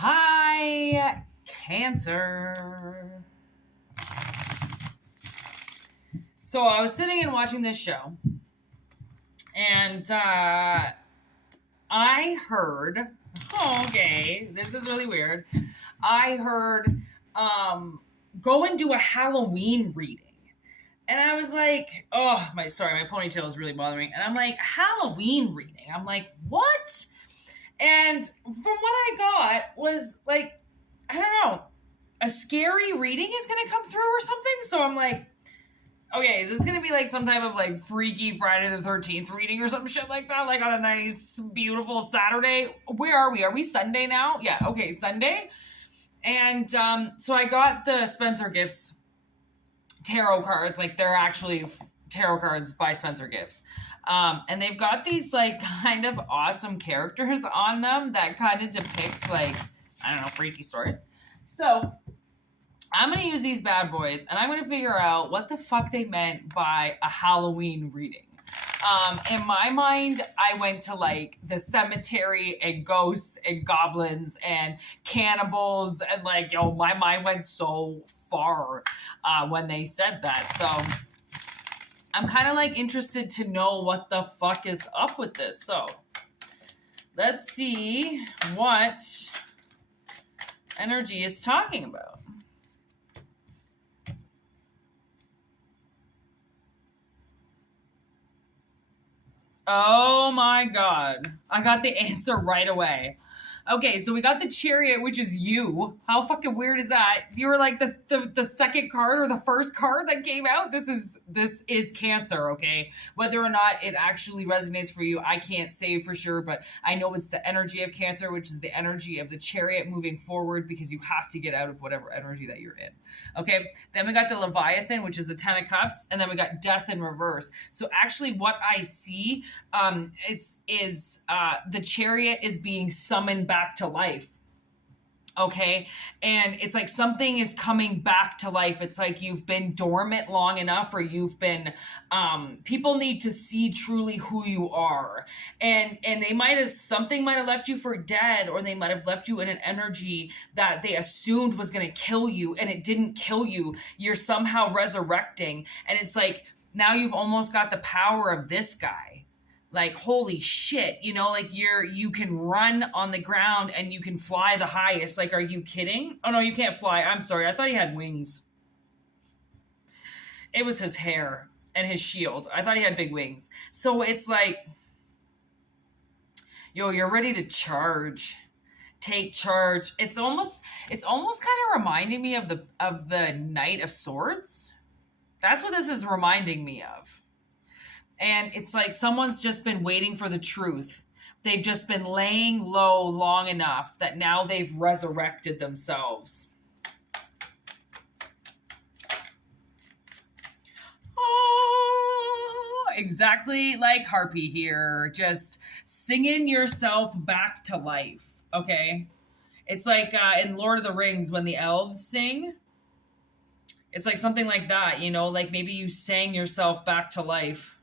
Hi, Cancer. So I was sitting and watching this show, and I heard, okay, this is really weird. I heard, go and do a Halloween reading. And I was like, oh, my ponytail is really bothering me. And I'm like, Halloween reading. I'm like, what? And from what I got was like, I don't know, a scary reading is going to come through or something. So I'm like, okay, is this going to be like some type of like freaky Friday the 13th reading or some shit like that? Like on a nice, beautiful Saturday? Where are we? Are we Sunday now? Yeah, okay, Sunday. And so I got the Spencer Gifts tarot cards. Like they're actually tarot cards by Spencer Gifts. And they've got these like kind of awesome characters on them that kind of depict like, I don't know, freaky stories. So I'm going to use these bad boys and I'm going to figure out what the fuck they meant by a Halloween reading. In my mind, I went to like the cemetery and ghosts and goblins and cannibals and like, my mind went so far when they said that. So I'm kind of like interested to know what the fuck is up with this. So let's see what energy is talking about. Oh my God. I got the answer right away. Okay, so we got the Chariot, which is you. How fucking weird is that? You were like the second card or the first card that came out. This is Cancer, okay? Whether or not it actually resonates for you, I can't say for sure, but I know it's the energy of Cancer, which is the energy of the Chariot moving forward because you have to get out of whatever energy that you're in. Okay? Then we got the Leviathan, which is the Ten of Cups, and then we got Death in reverse. So actually what I see is the Chariot is being summoned back to life. Okay. And it's like something is coming back to life. It's like you've been dormant long enough, or you've been, people need to see truly who you are. And something might have left you for dead, or they might have left you in an energy that they assumed was going to kill you, and it didn't kill you. You're somehow resurrecting. And it's like, now you've almost got the power of this guy. Like, holy shit, like you can run on the ground and you can fly the highest. Like, are you kidding? Oh no, you can't fly. I'm sorry. I thought he had wings. It was his hair and his shield. I thought he had big wings. So it's like, you're ready to charge. Take charge. It's almost kind of reminding me of the Knight of Swords. That's what this is reminding me of. And it's like someone's just been waiting for the truth. They've just been laying low long enough that now they've resurrected themselves. Oh, exactly like Harpy here. Just singing yourself back to life. Okay? It's like in Lord of the Rings when the elves sing. It's like something like that, like maybe you sang yourself back to life.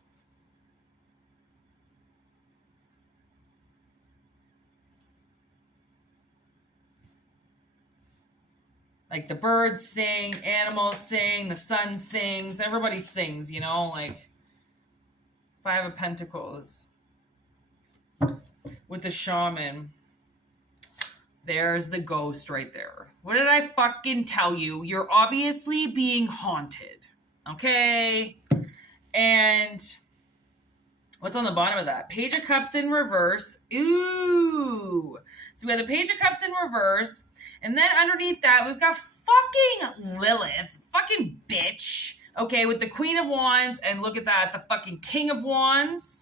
Like the birds sing, animals sing, the sun sings, everybody sings, like Five of Pentacles with the shaman. There's the ghost right there. What did I fucking tell you? You're obviously being haunted. Okay? And what's on the bottom of that? Page of Cups in reverse. Ooh. So we have the Page of Cups in reverse. And then underneath that, we've got fucking Lilith. Fucking bitch. Okay, with the Queen of Wands. And look at that. The fucking King of Wands.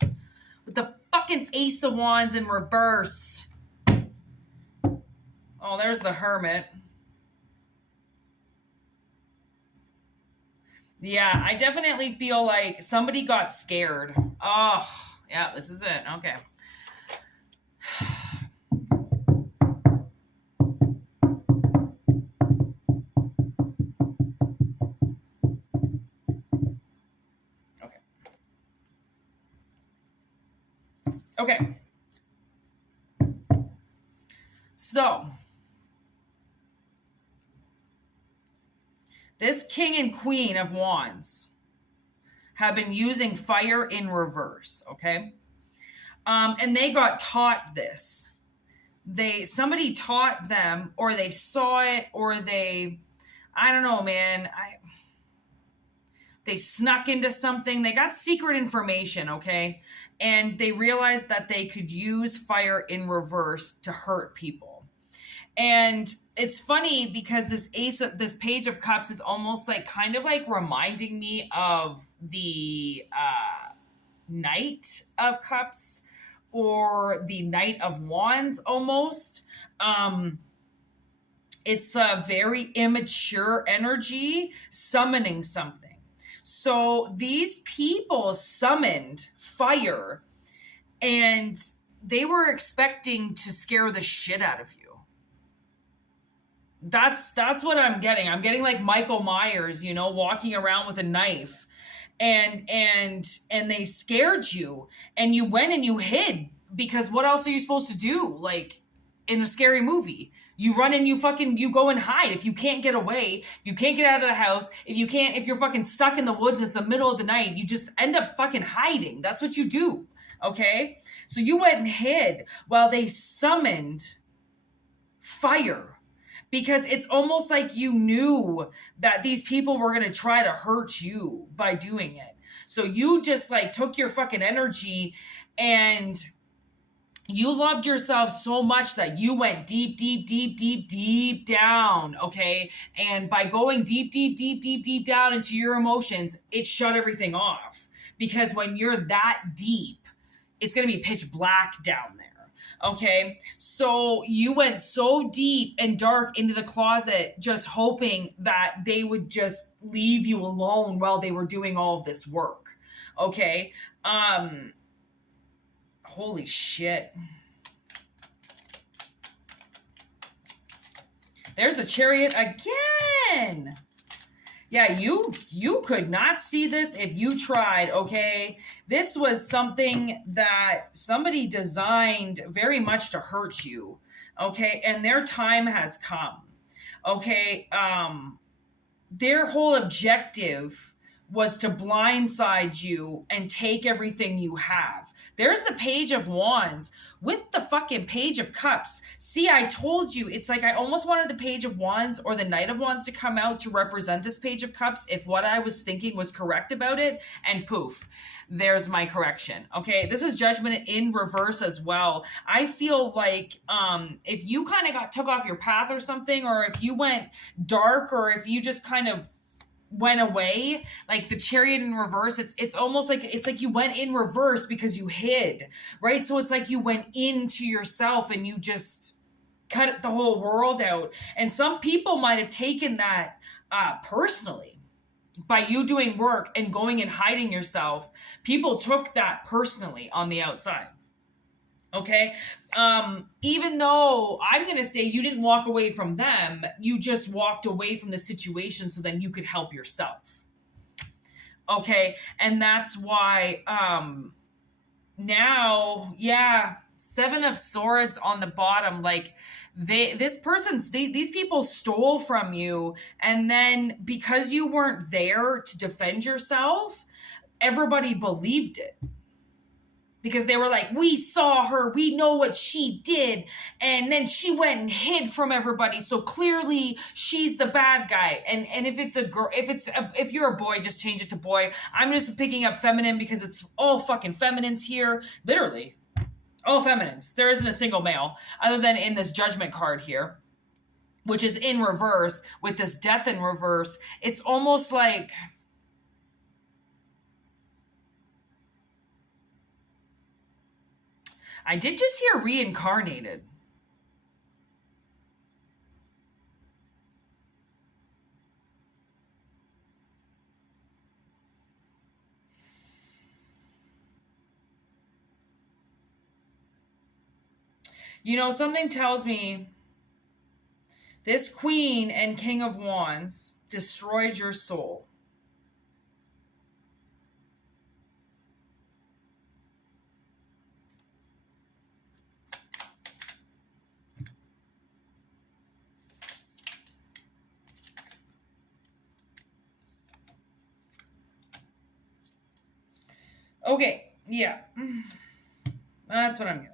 With the fucking Ace of Wands in reverse. Oh, there's the Hermit. Yeah, I definitely feel like somebody got scared. Oh, yeah, this is it. Okay. Okay. So, This King and Queen of Wands have been using fire in reverse, okay? And they got taught this. Somebody taught them, or they saw it, or I don't know, man. They snuck into something. They got secret information, okay? And they realized that they could use fire in reverse to hurt people. And it's funny because this Page of Cups is almost like kind of like reminding me of the Knight of Cups or the Knight of Wands almost. It's a very immature energy summoning something. So these people summoned fire and they were expecting to scare the shit out of you. That's what I'm getting. I'm getting like Michael Myers, you know, walking around with a knife, and they scared you, and you went and you hid, because what else are you supposed to do? Like in a scary movie, you run and you go and hide. If you can't get away, if you can't get out of the house, if you're fucking stuck in the woods, it's the middle of the night, you just end up fucking hiding. That's what you do. Okay? So you went and hid while they summoned fire. Because it's almost like you knew that these people were going to try to hurt you by doing it. So you just like took your fucking energy and you loved yourself so much that you went deep, deep, deep, deep, deep down. Okay. And by going deep, deep, deep, deep, deep down into your emotions, it shut everything off. Because when you're that deep, it's going to be pitch black down there. Okay, so you went so deep and dark into the closet, just hoping that they would just leave you alone while they were doing all of this work. Okay, holy shit. There's the Chariot again. Yeah, you could not see this if you tried, okay? This was something that somebody designed very much to hurt you, okay? And their time has come, okay? Their whole objective was to blindside you and take everything you have. There's the Page of Wands with the fucking Page of Cups. See, I told you, it's like I almost wanted the Page of Wands or the Knight of Wands to come out to represent this Page of Cups if what I was thinking was correct about it, and poof, there's my correction. Okay, this is Judgment in reverse as well. I feel like if you kind of took off your path or something, or if you went dark, or if you just kind of went away, like the Chariot in reverse, it's almost like it's like you went in reverse because you hid, right? So it's like you went into yourself and you just cut the whole world out. And some people might have taken that personally by you doing work and going and hiding yourself. People took that personally on the outside. Okay. Even though I'm going to say you didn't walk away from them, you just walked away from the situation so then you could help yourself. Okay. And that's why, now, yeah, Seven of Swords on the bottom, like these people stole from you. And then because you weren't there to defend yourself, everybody believed it. Because they were like, we saw her, we know what she did, and then she went and hid from everybody. So clearly, she's the bad guy. And if it's a girl, if you're a boy, just change it to boy. I'm just picking up feminine because it's all fucking feminines here, literally, all feminines. There isn't a single male other than in this Judgment card here, which is in reverse with this Death in reverse. It's almost like, I did just hear reincarnated. You know, something tells me this Queen and King of Wands destroyed your soul. Okay, yeah. That's what I'm getting.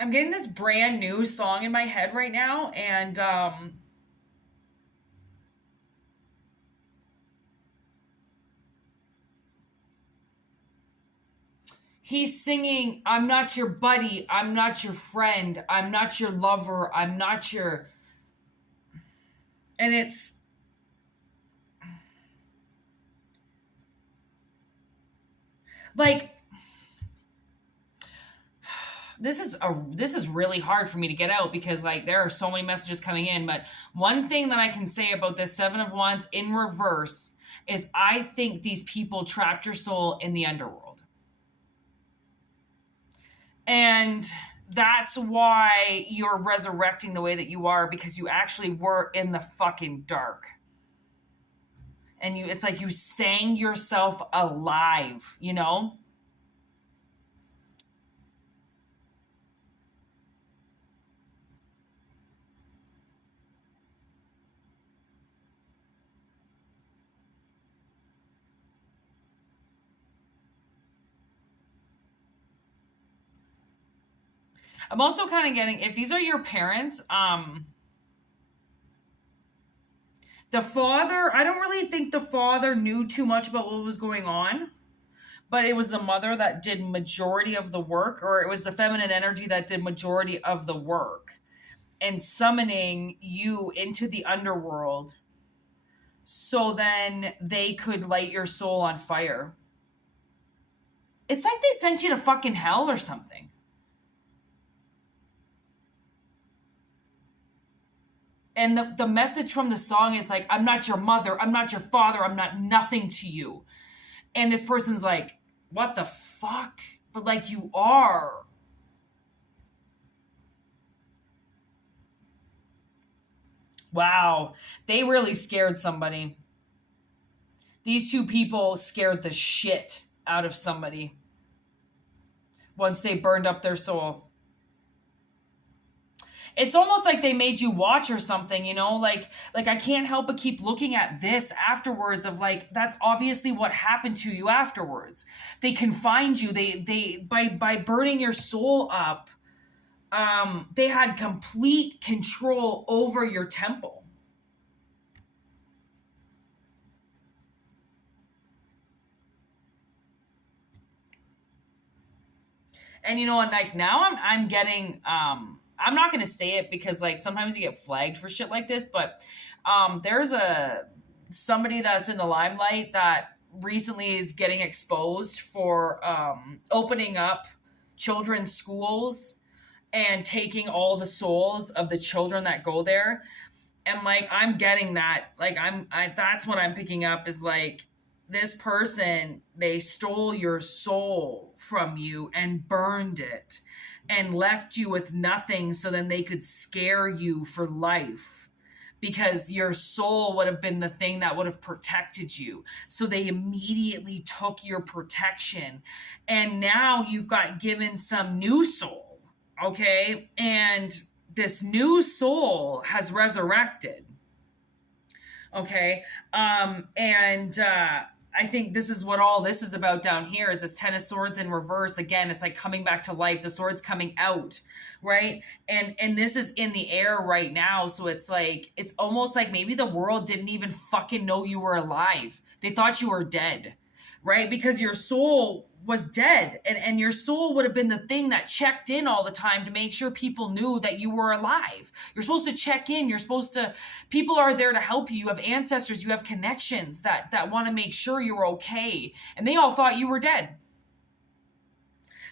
I'm getting this brand new song in my head right now, and he's singing, I'm not your buddy, I'm not your friend, I'm not your lover, I'm not your. And it's. Like, this is really hard for me to get out because like there are so many messages coming in, but one thing that I can say about this Seven of Wands in reverse is I think these people trapped your soul in the underworld. And that's why you're resurrecting the way that you are, because you actually were in the fucking dark. And it's like you sang yourself alive, you know? I'm also kind of getting, if these are your parents, the father, I don't really think the father knew too much about what was going on, but it was the mother that did majority of the work, or it was the feminine energy that did majority of the work and summoning you into the underworld so then they could light your soul on fire. It's like they sent you to fucking hell or something. And the message from the song is like, I'm not your mother, I'm not your father, I'm not nothing to you. And this person's like, what the fuck? But like, you are. Wow. They really scared somebody. These two people scared the shit out of somebody once they burned up their soul. It's almost like they made you watch or something, you know, like I can't help but keep looking at this afterwards of like, that's obviously what happened to you afterwards. They confined you. They by burning your soul up, they had complete control over your temple. And you know what, like now I'm getting I'm not gonna say it because like sometimes you get flagged for shit like this, but there's somebody that's in the limelight that recently is getting exposed for opening up children's schools and taking all the souls of the children that go there. And like I'm getting that, like that's what I'm picking up is like this person, they stole your soul from you and burned it and left you with nothing so then they could scare you for life, because your soul would have been the thing that would have protected you. So they immediately took your protection, and now you've got given some new soul, okay? And this new soul has resurrected, okay? I think this is what all this is about down here is this Ten of Swords in reverse. Again, it's like coming back to life. The sword's coming out, right? And this is in the air right now. So it's like, it's almost like maybe the world didn't even fucking know you were alive. They thought you were dead, right? Because your soul was dead, and your soul would have been the thing that checked in all the time to make sure people knew that you were alive. You're supposed to check in. You're supposed to, people are there to help you. You have ancestors, you have connections that want to make sure you're okay. And they all thought you were dead.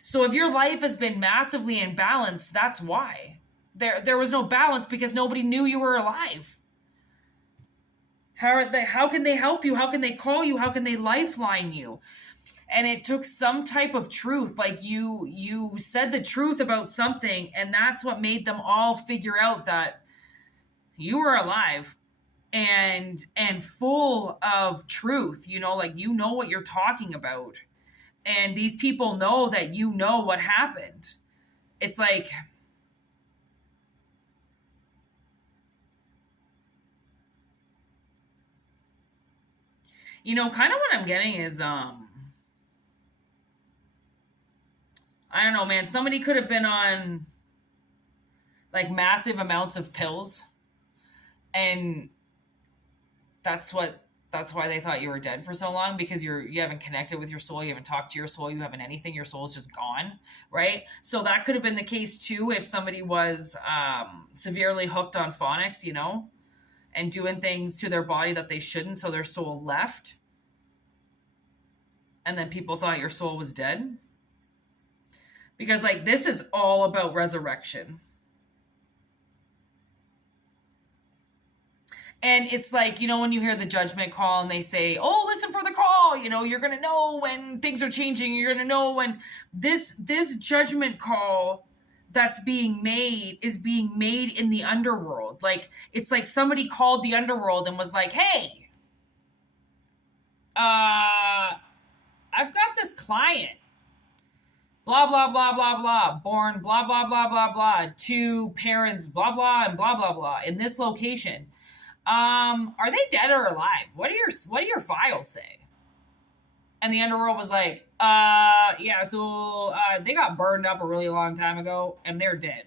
So if your life has been massively imbalanced, that's why. There was no balance because nobody knew you were alive. How can they help you? How can they call you? How can they lifeline you? And it took some type of truth, like you said the truth about something, and that's what made them all figure out that you were alive. and full of truth, like what you're talking about. And these people know that what happened. It's like, kind of what I'm getting is I don't know, man, somebody could have been on like massive amounts of pills, and that's why they thought you were dead for so long, because you haven't connected with your soul, you haven't talked to your soul, you haven't anything, your soul's just gone, right? So that could have been the case too if somebody was severely hooked on phonics, and doing things to their body that they shouldn't, so their soul left, and then people thought your soul was dead. Because like this is all about resurrection. And it's like, when you hear the judgment call and they say, oh, listen for the call, you're going to know when things are changing. You're going to know when this judgment call that's being made is being made in the underworld. Like, it's like somebody called the underworld and was like, hey, I've got this client, blah, blah, blah, blah, blah, born, blah, blah, blah, blah, blah, two parents, blah, blah, and blah, blah, blah, in this location. Are they dead or alive? What do your files say? And the underworld was like, yeah, so they got burned up a really long time ago and they're dead.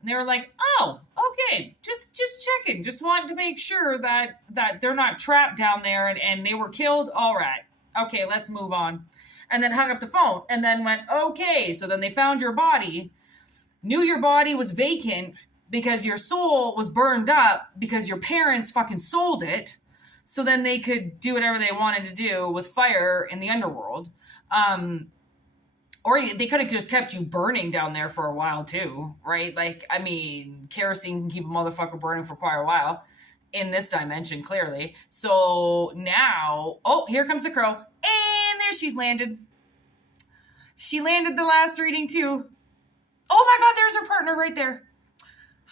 And they were like, oh, okay, just checking. Just wanted to make sure that they're not trapped down there and they were killed. All right. Okay, let's move on. And then hung up the phone and then went, okay. So then they found your body, knew your body was vacant because your soul was burned up because your parents fucking sold it. So then they could do whatever they wanted to do with fire in the underworld. Or they could have just kept you burning down there for a while too, right? Like, I mean, kerosene can keep a motherfucker burning for quite a while in this dimension, clearly. So now, oh, here comes the crow. And there she's landed. She landed the last reading too. Oh my God, there's her partner right there.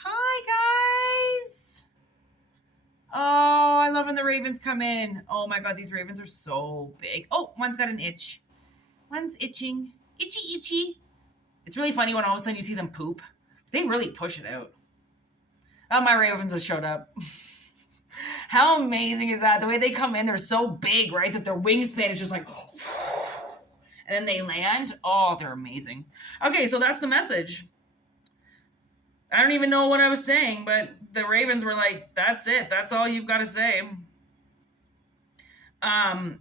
Hi, guys. Oh, I love when the ravens come in. Oh my God, these ravens are so big. Oh, one's got an itch. One's itching. Itchy, itchy. It's really funny when all of a sudden you see them poop. They really push it out. Oh, my ravens have showed up. How amazing is that? The way they come in, they're so big, right? That their wingspan is just like... And then they land. Oh, they're amazing. Okay, so that's the message. I don't even know what I was saying, but the ravens were like, that's it. That's all you've got to say.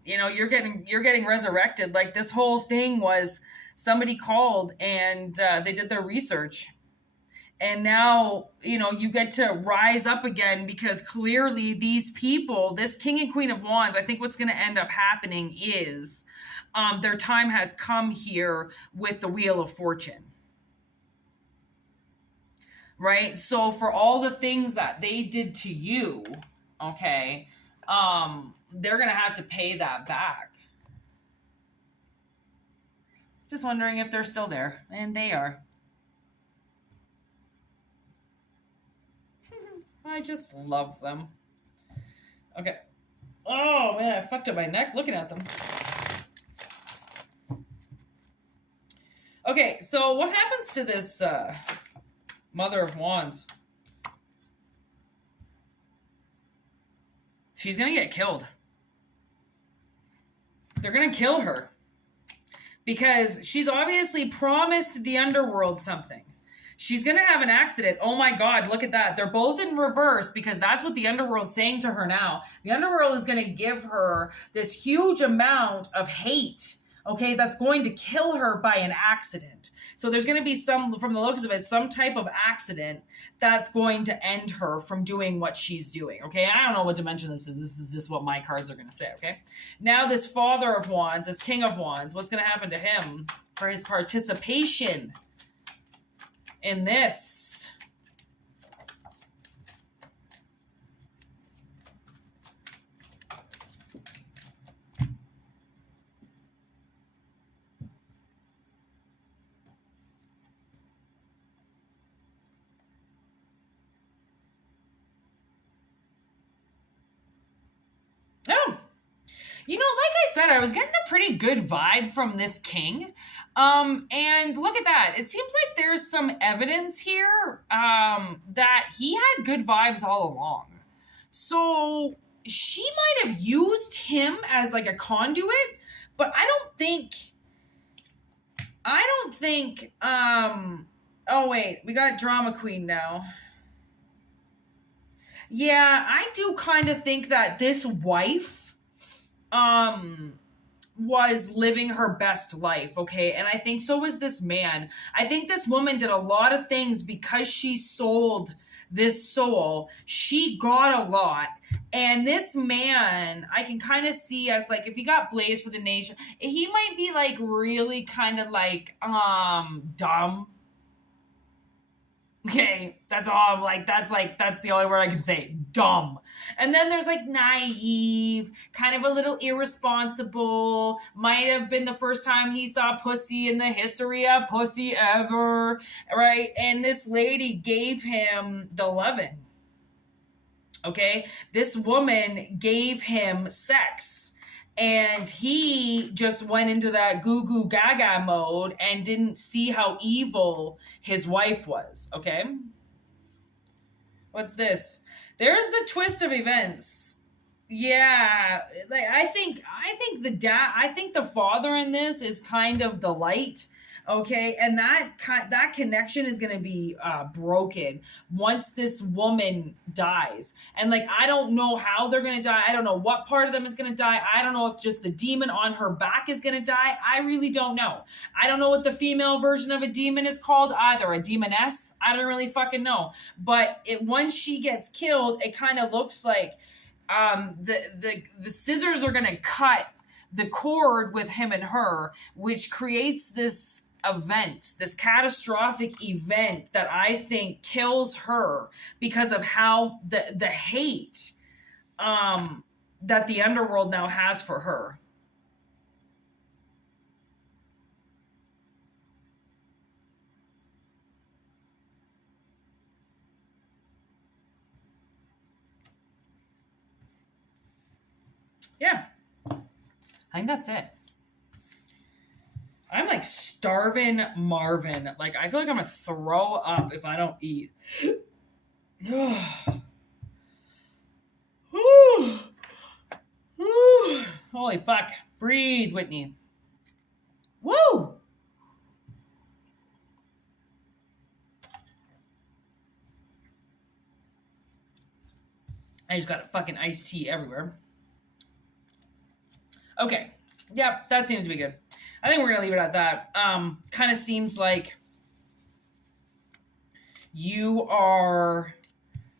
You're getting resurrected. Like, this whole thing was somebody called and they did their research. And now, you get to rise up again, because clearly these people, this King and Queen of Wands, I think what's going to end up happening is their time has come here with the Wheel of Fortune. Right? So for all the things that they did to you, okay, they're going to have to pay that back. Just wondering if they're still there. And they are. I just love them. Okay. Oh, man, I fucked up my neck looking at them. Okay, so what happens to this... Mother of Wands? She's gonna get killed. They're gonna kill her. Because she's obviously promised the underworld something. She's gonna have an accident. Oh my God, look at that. They're both in reverse, because that's what the underworld's saying to her now. The underworld is gonna give her this huge amount of hate, okay, that's going to kill her by an accident. So there's going to be some, from the looks of it, some type of accident that's going to end her from doing what she's doing, okay? I don't know what dimension this is. This is just what my cards are going to say, okay? Now this Father of Wands, this King of Wands, what's going to happen to him for his participation in this? You know, like I said, I was getting a pretty good vibe from this king. And look at that. It seems like there's some evidence here that he had good vibes all along. So she might have used him as like a conduit, but I don't think oh wait, we got drama queen now. Yeah, I do kind of think that this wife was living her best life, okay? And I think so was this man. I think this woman did a lot of things because she sold this soul. She got a lot. And this man, I can kind of see as like, if he got blazed for the nation, he might be like really kind of like dumb. Okay, that's all I'm like, that's the only word I can say. Dumb. And then there's like naive, kind of a little irresponsible, might have been the first time he saw pussy in the history of pussy ever, right? And this lady gave him the lovin'. Okay? This woman gave him sex. And he just went into that goo goo gaga mode and didn't see how evil his wife was. Okay. What's this? There's the twist of events. Yeah. Like I think the father in this is kind of the light. Okay, and that connection is going to be broken once this woman dies. And like, I don't know how they're going to die. I don't know what part of them is going to die. I don't know if just the demon on her back is going to die. I really don't know. I don't know what the female version of a demon is called either. A demoness? I don't really fucking know. But once she gets killed, it kind of looks like the scissors are going to cut the cord with him and her, which creates this event, this catastrophic event that I think kills her because of how the hate that the underworld now has for her. Yeah. I think that's it. I'm like starving Marvin. Like, I feel like I'm going to throw up if I don't eat. Holy fuck. Breathe, Whitney. Woo! I just got a fucking iced tea everywhere. Okay. Yep, that seems to be good. I think we're going to leave it at that. Kind of seems like you are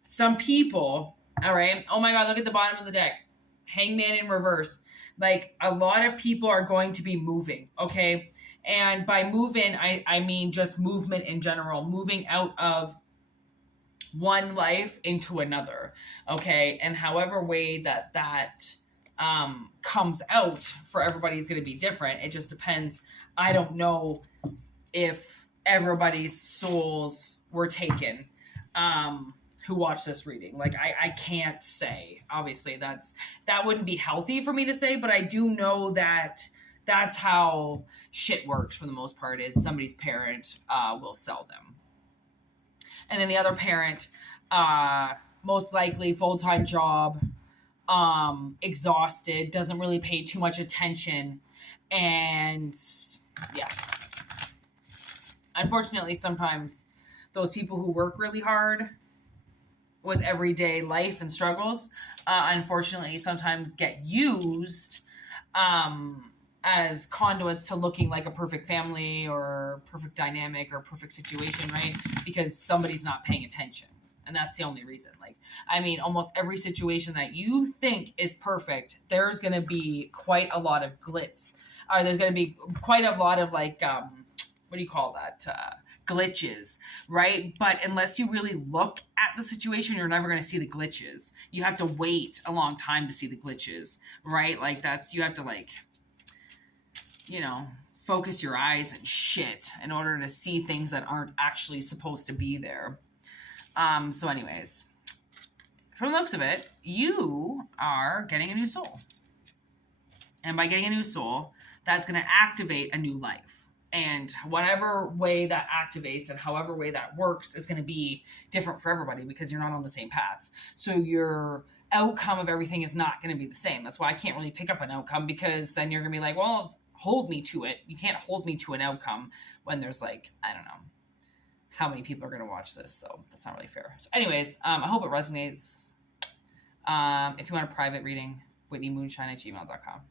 some people, all right? Oh my God, look at the bottom of the deck. Hangman in reverse. Like, a lot of people are going to be moving, okay? And by moving, I mean just movement in general. Moving out of one life into another, okay? And however way that comes out for everybody is going to be different. It just depends. I don't know if everybody's souls were taken who watched this reading. Like, I can't say. Obviously, that wouldn't be healthy for me to say, but I do know that that's how shit works for the most part, is somebody's parent will sell them. And then the other parent, most likely full-time job, exhausted, doesn't really pay too much attention, and yeah. Unfortunately, sometimes those people who work really hard with everyday life and struggles, unfortunately, sometimes get used as conduits to looking like a perfect family or perfect dynamic or perfect situation, right? Because somebody's not paying attention. And that's the only reason. Like, I mean, almost every situation that you think is perfect, there's going to be quite a lot of glitz. There's going to be quite a lot of like, what do you call that? Glitches, right? But unless you really look at the situation, you're never going to see the glitches. You have to wait a long time to see the glitches, right? Like, you have to like, focus your eyes and shit in order to see things that aren't actually supposed to be there. So anyways, from the looks of it, you are getting a new soul. And by getting a new soul, that's going to activate a new life. And whatever way that activates and however way that works is going to be different for everybody because you're not on the same paths. So your outcome of everything is not going to be the same. That's why I can't really pick up an outcome, because then you're going to be like, well, hold me to it. You can't hold me to an outcome when there's like, I don't know how many people are going to watch this. So that's not really fair. So anyways, I hope it resonates. If you want a private reading, whitneymoonshine@gmail.com.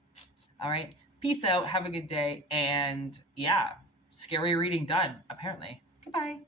All right. Peace out. Have a good day. And yeah, scary reading done, apparently. Goodbye.